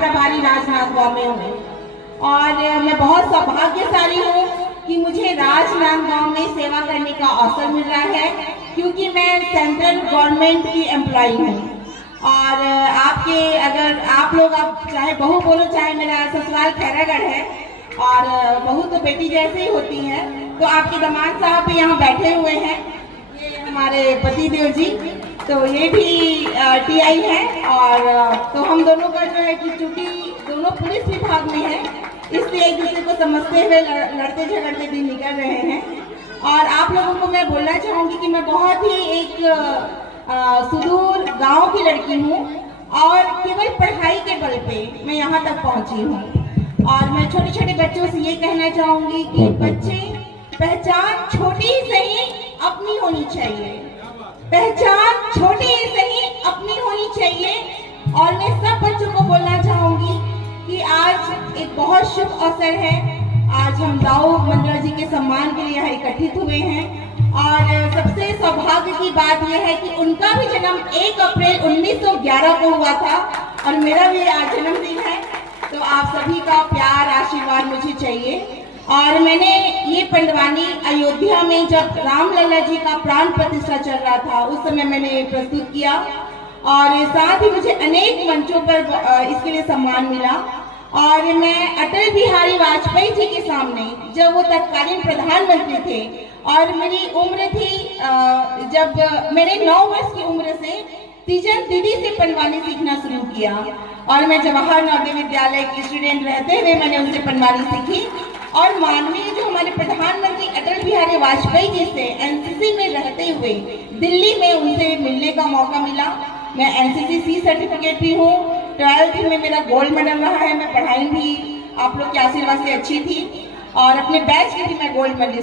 प्रभारी राजनांदगांव में हूँ और मैं बहुत सौभाग्यशाली हूँ कि मुझे राजनांदगांव में सेवा करने का अवसर मिल रहा है, क्योंकि मैं सेंट्रल गवर्नमेंट की एम्प्लॉई हूँ। और आपके अगर आप लोग आप चाहे बहू बोलो चाहे मेरा ससुराल खैरागढ़ है और बहू तो बेटी जैसे ही होती है, तो आपके दामाद साहब भी यहाँ बैठे हुए हैं, ये हमारे पति देव जी, तो ये भी टीआई है। और तो हम दोनों का जो है कि चूंकि दोनों पुलिस विभाग में है, इसलिए एक दूसरे को समझते हुए लड़ते झगड़ते दिन निकल रहे हैं। और आप लोगों को मैं बोलना चाहूँगी कि मैं बहुत ही एक सुदूर गांव की लड़की हूँ और केवल पढ़ाई के बल पे मैं यहाँ तक पहुँची हूँ। और मैं छोटे छोटे बच्चों से ये कहना चाहूँगी कि बच्चे, पहचान छोटी ही सही अपनी होनी चाहिए, पहचान छोटी ही सही अपनी होनी चाहिए। और मैं सब बच्चों को बोलना चाहूँगी कि आज एक बहुत शुभ अवसर है। आज हम दाऊ मंडल जी के सम्मान के लिए यहाँ एकत्रित हुए हैं और सबसे सौभाग्य की बात यह है कि उनका भी जन्म 1 अप्रैल 1911 को हुआ था और मेरा भी आज जन्मदिन है। तो आप सभी का प्यार आशीर्वाद मुझे चाहिए। और मैंने ये पंडवानी अयोध्या में जब रामलला जी का प्राण प्रतिष्ठा चल रहा था उस समय मैंने प्रस्तुत किया और साथ ही मुझे अनेक मंचों पर इसके लिए सम्मान मिला। और मैं अटल बिहारी वाजपेयी जी के सामने, जब वो तत्कालीन प्रधानमंत्री थे और मेरी उम्र थी जब मेरे 9 वर्ष की उम्र से तीजन दीदी से पंडवानी सीखना शुरू किया और मैं जवाहर नवोदय विद्यालय की स्टूडेंट रहते हुए मैंने उनसे पंडवानी सीखी। और माननीय जो हमारे प्रधानमंत्री अटल बिहारी वाजपेयी जी से एनसीसी में रहते हुए दिल्ली में उनसे मिलने का मौका मिला। मैं एनसीसी सी सर्टिफिकेट भी हूँ, 12th में मेरा गोल्ड मेडल रहा है। मैं पढ़ाई भी आप लोग के आशीर्वाद से अच्छी थी और अपने बैच की भी मैं गोल्ड मेडलिस्ट